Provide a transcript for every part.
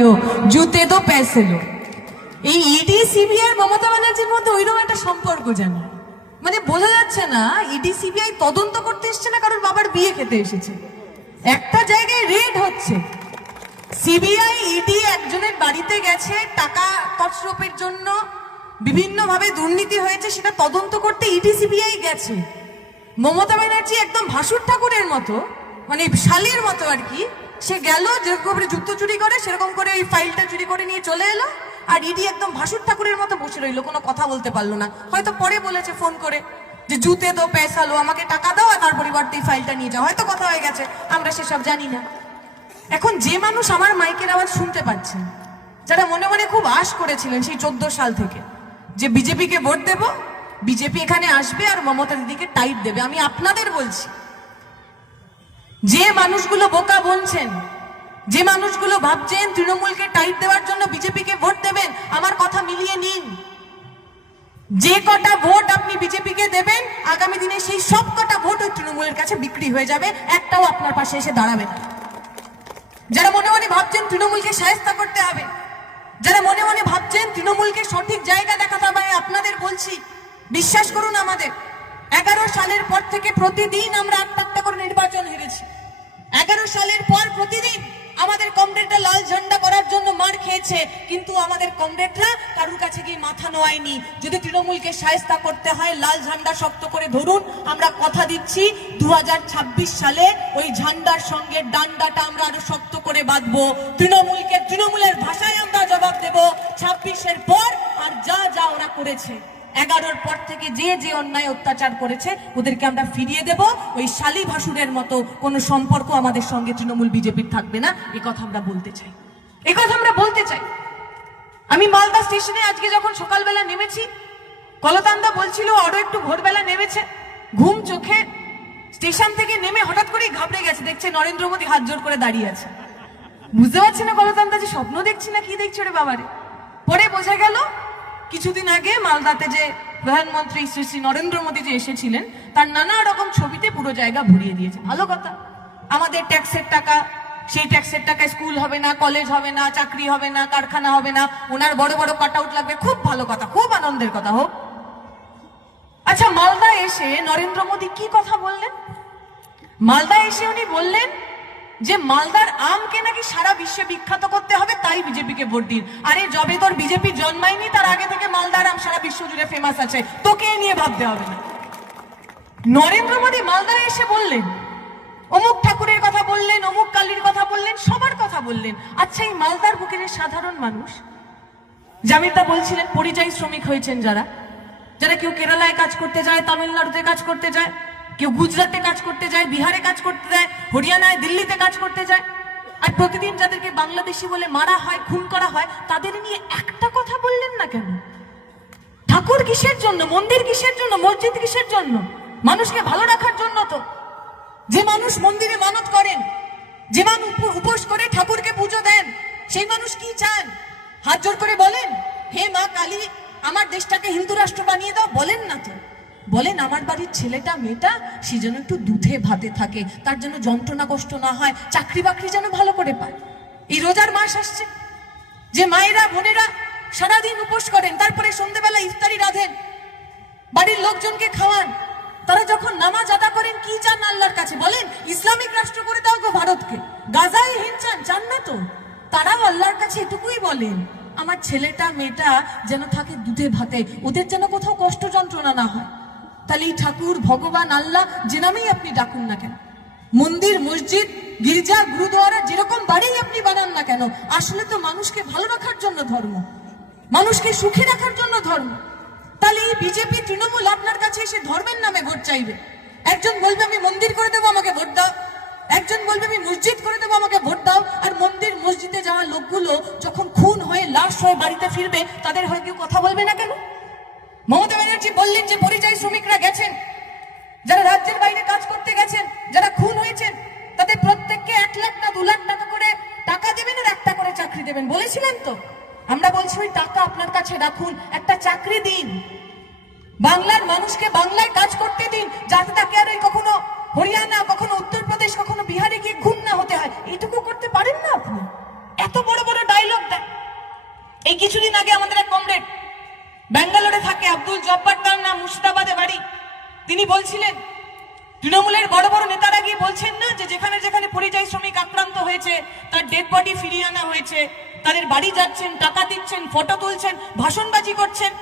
দিও, জুতে তো पैसे लो। এই ইডি সিবিআই মমতা ব্যানার্জির মধ্যে ওইরকম একটা সম্পর্ক জানি, মানে বোঝা যাচ্ছে না ইডি সিবিআই তদন্ত করতে এসছে না কারোর বাবার বিয়ে খেতে এসেছে। একটা জায়গায় রেড হচ্ছে, সিবিআই ইডি একজনের বাড়িতে গেছে, টাকা তছরূপের জন্য বিভিন্ন ভাবে দুর্নীতি হয়েছে সেটা তদন্ত করতে ইডি সিবিআই গেছে। মমতা ব্যানার্জি একদম ভাসুর ঠাকুরের মতো, মানে শালীর মতো আর কি, সে গেল যেরকম করে জুতো চুরি করে সেরকম করে ওই ফাইলটা চুরি করে নিয়ে চলে এলো, আর ইডি একদম ভাসুর ঠাকুরের মতো বসে রইলো, কোনো কথা বলতে পারলো না। হয়তো পরে বলেছে ফোন করে যে জুতে দো পয়সা লো, আমাকে টাকা দাও আর তার পরিবর্তে এই ফাইলটা নিয়ে যাও, হয়তো কথা হয়ে গেছে, আমরা সেসব জানি না। এখন যে মানুষ আমার মাইকের আওয়াজ শুনতে পাচ্ছেন, যারা মনে মনে খুব আশ করেছিলেন সেই 14 সাল থেকে যে বিজেপিকে ভোট দেব, বিজেপি এখানে আসবে আর মমতা দিদিকে টাইট দেবে, আমি আপনাদের বলছি, যে মানুষগুলো বোকা বনছেন, যে মানুষগুলো ভাবছেন তৃণমূলকে টাইট দেওয়ার জন্য বিজেপিকে ভোট দেবেন, আমার কথা মিলিয়ে নিন। যে কটা ভোট আপনি বিজেপিকে দেবেন আগামী দিনে সেই সব কটা ভোট ওই তৃণমূলের কাছে বিক্রি হয়ে যাবে, একটাও আপনার পাশে এসে দাঁড়াবে না। যারা মনে মনে ভাবছেন তৃণমূলকে শায়েস্তা করতে হবে, যারা মনে মনে ভাবছেন তৃণমূলকে সঠিক জায়গা দেখাতে হবে, আপনাদের বলছি বিশ্বাস করুন, আমাদের 11 সালের পর থেকে প্রতিদিন আমরা একটা করে নির্বাচন হেরেছি। 11 সালের পর প্রতিদিন আমাদের কমরেডরা লাল ঝান্ডা করার জন্য মার খেয়েছে, কিন্তু আমাদের কমরেডরা কারুর কাছে গিয়ে মাথা নোয়ায়নি। যদি তৃণমূলকে শায়েস্তা করতে হয় লাল ঝান্ডা শক্ত করে ধরুন, আমরা কথা দিচ্ছি 2026 সালে ওই ঝান্ডার সঙ্গে ডান্ডাটা আমরা আরো শক্ত করে বাঁধবো। তৃণমূলকে তৃণমূলের ভাষায় আমরা জবাব দেব। 26-এর পর আর যা যা ওরা করেছে, 11-র পর থেকে যে যে অন্যায় অত্যাচার করেছে ওদেরকে আমরা ফিরিয়ে দেব। ওই শালী ভাসুরের মতো কোনো সম্পর্ক আমাদের সঙ্গে তৃণমূল বিজেপির থাকবে না, এই কথা আমরা বলতে চাই, এই কথা আমরা বলতে চাই। আমি মালদা স্টেশনে আজকে যখন সকালবেলা নেমেছি, কলতান্দা বলছিল আরো একটু ভোরবেলা নেমেছে, ঘুম চোখে স্টেশন থেকে নেমে হঠাৎ করেই ঘাবড়ে গেছে, দেখছে নরেন্দ্র মোদী হাত জোর করে দাঁড়িয়ে আছে। বুঝতে পারছি না কলতান্দা যে স্বপ্ন দেখছি না কি দেখছি রে বাবারে। পরে বোঝা গেল কিছুদিন আগে মালদাতে যে প্রধানমন্ত্রী শ্রী শ্রী নরেন্দ্র মোদী যে এসেছিলেন তার নানা রকম ছবিতে পুরো জায়গা ভরিয়ে দিয়েছে। ভালো কথা, আমাদের ট্যাক্সের টাকা, সেই ট্যাক্সের টাকায় স্কুল হবে না, কলেজ হবে না, চাকরি হবে না, কারখানা হবে না, ওনার বড় বড় কাট আউট লাগবে, খুব ভালো কথা, খুব আনন্দের কথা হোক। আচ্ছা, মালদা এসে নরেন্দ্র মোদী কি কথা বললেন? মালদা এসে উনি বললেন যে মালদার আমকে নাকি সারা বিশ্বে বিখ্যাত করতে হবে, তাই বিজেপিকে ভোট দিন। আরে যবে তোর বিজেপি জন্মায়নি তার আগে থেকে মালদার আম সারা বিশ্ব জুড়ে ফেমাস আছে, তোকে নিয়ে ভাবতে হবে না। নরেন্দ্র মোদী মালদায় এসে বললেন, অমুক ঠাকুরের কথা বললেন, অমুক কালীর কথা বললেন, সবার কথা বললেন। আচ্ছা, এই মালদার বুকের সাধারণ মানুষ, জামিরদা বলছিলেন পরিযায়ী শ্রমিক হয়েছেন যারা, যারা কেউ কেরালায় কাজ করতে যায়, তামিলনাড়ুতে কাজ করতে যায়, কেউ গুজরাটে কাজ করতে যায়, বিহারে কাজ করতে যায়, হরিয়ানায় দিল্লিতে কাজ করতে যায়, আর প্রতিদিন যাদেরকে বাংলাদেশি বলে মারা হয়, খুন করা হয়, তাদের নিয়ে একটা কথা বললেন না কেন? ঠাকুর কিসের জন্য, মন্দির কিসের জন্য, মসজিদ কিসের জন্য? মানুষকে ভালো রাখার জন্য তো। যে মানুষ মন্দিরে মানত করেন, যে মানুষ উপোস করে ঠাকুরকে পুজো দেন, সেই মানুষ কি চান? হাত জোর করে বলেন হে মা কালী আমার দেশটাকে হিন্দু রাষ্ট্র বানিয়ে দাও? বলেন না তো। বলেন আমার বাড়ির ছেলেটা মেয়েটা সে যেন একটু দুধে ভাতে থাকে, তার জন্য যন্ত্রণা কষ্ট না হয়, চাকরি বাকরি যেন ভালো করে পায়। এই রোজার মাস আসছে, যে মায়েরা বোনেরা সারাদিন উপোস করেন, তারপরে সন্ধ্যেবেলা ইফতারি রাঁধেন, বাড়ির লোকজনকে খাওয়ান, তারা যখন নামাজ আদা করেন কি চান আল্লাহর কাছে? বলেন ইসলামিক রাষ্ট্র করে দাও গো ভারতকে, গাজায় হিংসান চান না তো? তারাও আল্লাহর কাছে এটুকুই বলেন আমার ছেলেটা মেয়েটা যেন থাকে দুধে ভাতে, ওদের যেন কোথাও কষ্ট যন্ত্রণা না হয়। তাহলে এই ঠাকুর, ভগবান, আল্লাহ যে নামেই আপনি ডাকুন না কেন, মন্দির, মসজিদ, গির্জা, গুরুদুয়ারা যেরকম বাড়ি আপনি বানান না কেন, আসলে তো মানুষকে ভালো রাখার জন্য ধর্ম, মানুষকে সুখী রাখার জন্য ধর্ম। তাহলে এই বিজেপি তৃণমূল আপনার কাছে এসে ধর্মের নামে ভোট চাইবে। একজন বলবে আমি মন্দির করে দেবো আমাকে ভোট দাও, একজন বলবে আমি মসজিদ করে দেবো আমাকে ভোট দাও। আর মন্দির মসজিদে যাওয়া লোকগুলো যখন খুন হয়ে লাশ হয়ে বাড়িতে ফিরবে তাদের হয়ে কেউ কথা বলবে না কেন? মমতা ব্যানার্জি বললেন যে পরিযায়ী শ্রমিকরা গেছেন, যারা রাজ্যের বাইরে কাজ করতে গেছেন, যারা খুন হয়েছেন, তাদের প্রত্যেককে 1 লাখ না 2 লাখ টাকা করে টাকা দেবেন আর একটা করে চাকরি দেবেন বলেছিলেন তো। আমরা বলছি ওই টাকা আপনার কাছে রাখুন, একটা চাকরি দিন, বাংলার মানুষকে বাংলায় কাজ করতে দিন, যাতে তাকে আর কখনো হরিয়ানা, কখনো উত্তরপ্রদেশ, কখনো বিহারে গিয়ে খুন না হতে হয়। এইটুকু করতে পারেন না আপনি? এত বড় বড় ডায়লগ দেয়। এই কিছুদিন আগে আমাদের এক কমরেড ব্যাঙ্গালোরে থাকে, আব্দুল জব্বার তার নাম, মুর্শিদাবাদে বাড়ি। তিনি বলছিলেন তৃণমূলের বড় বড় নেতারা গিয়ে বলছেন না যে যেখানে যেখানে পরিযায়ী শ্রমিক আক্রান্ত হয়েছে তার ডেড বডি ফিরিয়ে আনা হয়েছে, তাদের বাড়ি যাচ্ছেন, টাকা দিচ্ছেন, ফটো তুলছেন, ভাষণবাজি করছেন।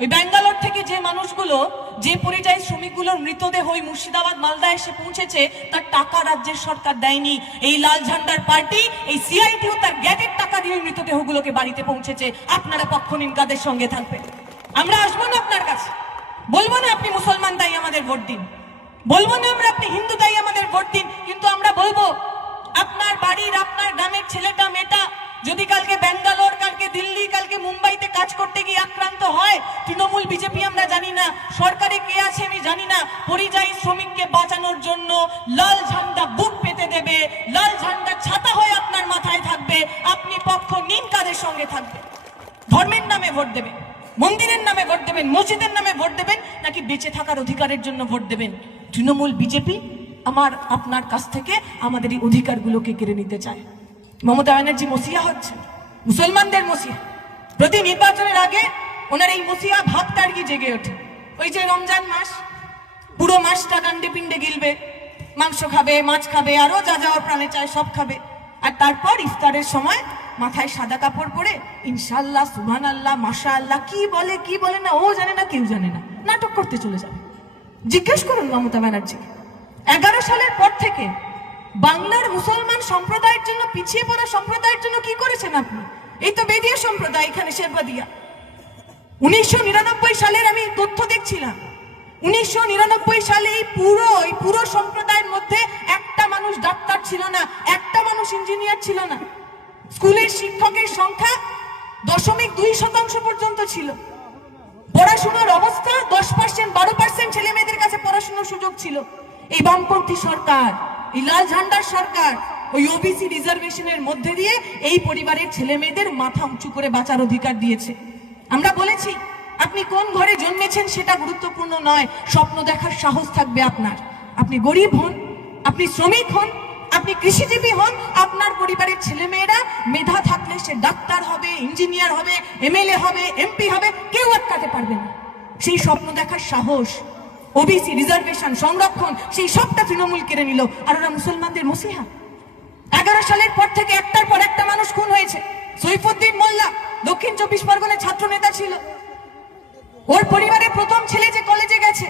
ওই ব্যাঙ্গালোর থেকে যে মানুষগুলো, যে পরিযায়ী শ্রমিকগুলোর মৃতদেহ ওই মুর্শিদাবাদ মালদা এসে পৌঁছেছে, তার টাকা রাজ্যের সরকার দেয়নি। এই লাল ঝান্ডার পার্টি, এই সিআইটিও তার গ্যাটের টাকা দিয়ে ওই মৃতদেহগুলোকে বাড়িতে পৌঁছেছে। আপনারা পক্ষ নিন, কাদের সঙ্গে থাকবেন? আমরা আসবো না আপনার কাছে, বলবো না আপনি মুসলমান তাই আমাদের ভোট দিন, বলবো না আমরা আপনি হিন্দু তাই আমাদের ভোট দিন, কিন্তু আমরা বলবো আপনার বাড়ির, আপনার গ্রামের ছেলেটা মেয়েটা যদি কালকে ব্যাঙ্গালোর, কালকে দিল্লি, কালকে মুম্বাইতে কাজ করতে গিয়ে আক্রান্ত হয়, তৃণমূল বিজেপি আমরা জানি না, সরকারে কে আছে আমি জানি না, পরিযায়ী শ্রমিককে বাঁচানোর জন্য লাল ঝান্ডা বুক পেতে দেবে, লাল ঝান্ডা ছাতা হয়ে আপনার মাথায় থাকবে। আপনি পক্ষ নিন, কাদের সঙ্গে থাকবে? ধর্মের নামে ভোট দেবেন, মন্দিরের নামে ভোট দেবেন, মসজিদের নামে ভোট দেবেন, নাকি বেঁচে থাকার অধিকারের জন্য ভোট দেবেন? তৃণমূল বিজেপি আমার আপনার কাছ থেকে আমাদের এই অধিকারগুলোকে কেড়ে নিতে চায়। মমতা ব্যানার্জি মসিয়া হচ্ছে, মুসলমানদের মসিয়া। প্রতি নির্বাচনের আগে ওনার এই মসিয়া ভাব তাড়িয়ে জেগে ওঠে। ওই যে রমজান মাস, পুরো মাসটা ডান্ডে পিণ্ডে গিলবে, মাংস খাবে, মাছ খাবে, আরো যা যাওয়ার প্রাণে চায় সব খাবে। আর তারপর ইফতারের সময় মাথায় সাদা কাপড় পরে ইনশাআল্লাহ, সুবহানাল্লাহ, মাশাআল্লাহ কি বলে কি বলে না ও জানে না, কেউ জানে না, নাটক করতে চলে যাবে। জিজ্ঞেস করুন মমতা ব্যানার্জি, 11 সালের পর থেকে বাংলার মুসলমান সম্প্রদায়ের জন্য, পিছিয়ে পড়া সম্প্রদায়ের জন্য কি করেছেন আপনি? এই তো বেদিয়া সম্প্রদায়, এখানে শেরবাদিয়া। 1999 সালের আমি তথ্য দেখছিলাম, 1999 সালে এই পুরো সম্প্রদায়ের মধ্যে একটা মানুষ ডাক্তার ছিল না, একটা মানুষ ইঞ্জিনিয়ার ছিল না। স্কুলের শিক্ষকের সংখ্যা 0.2% পর্যন্ত ছিল। পড়াশোনার অবস্থা 10%, 12% ছেলে মেয়েদের কাছে পড়াশোনার সুযোগ ছিল। এই বামপন্থী সরকার, এই লাল ঝান্ডার সরকার ওই ওবিসি রিজার্ভেশনের মধ্যে দিয়ে এই পরিবারের ছেলে মেয়েদের মাথা উঁচু করে বাঁচার অধিকার দিয়েছে। আমরা বলেছি আপনি কোন ঘরে জন্মেছেন সেটা গুরুত্বপূর্ণ নয়, স্বপ্ন দেখার সাহস থাকবে আপনার। আপনি গরিব হন, আপনি শ্রমিক হন, আপনি কৃষিজীবী হন, আপনার পরিবারের ছেলে মেয়েরা মেধা থাকলে সে ডাক্তার হবে, ইঞ্জিনিয়ার হবে, এমএলএ হবে, এমপি হবে, কেউ আটকাতে পারবে না। সেই স্বপ্ন দেখার সাহস, ওবিসি রিজার্ভেশন, সংরক্ষণ, সেই সবটা তৃণমূল কেড়ে নিল। আর ওরা মুসলমানদের মসিহা। 11 সালের পর থেকে একটার পর একটা মানুষ খুন হয়েছে। সৈফুদ্দিন মোল্লা দক্ষিণ 24 পরগনার ছাত্র নেতা ছিল, ওর পরিবারের প্রথম ছেলে যে কলেজে গেছে,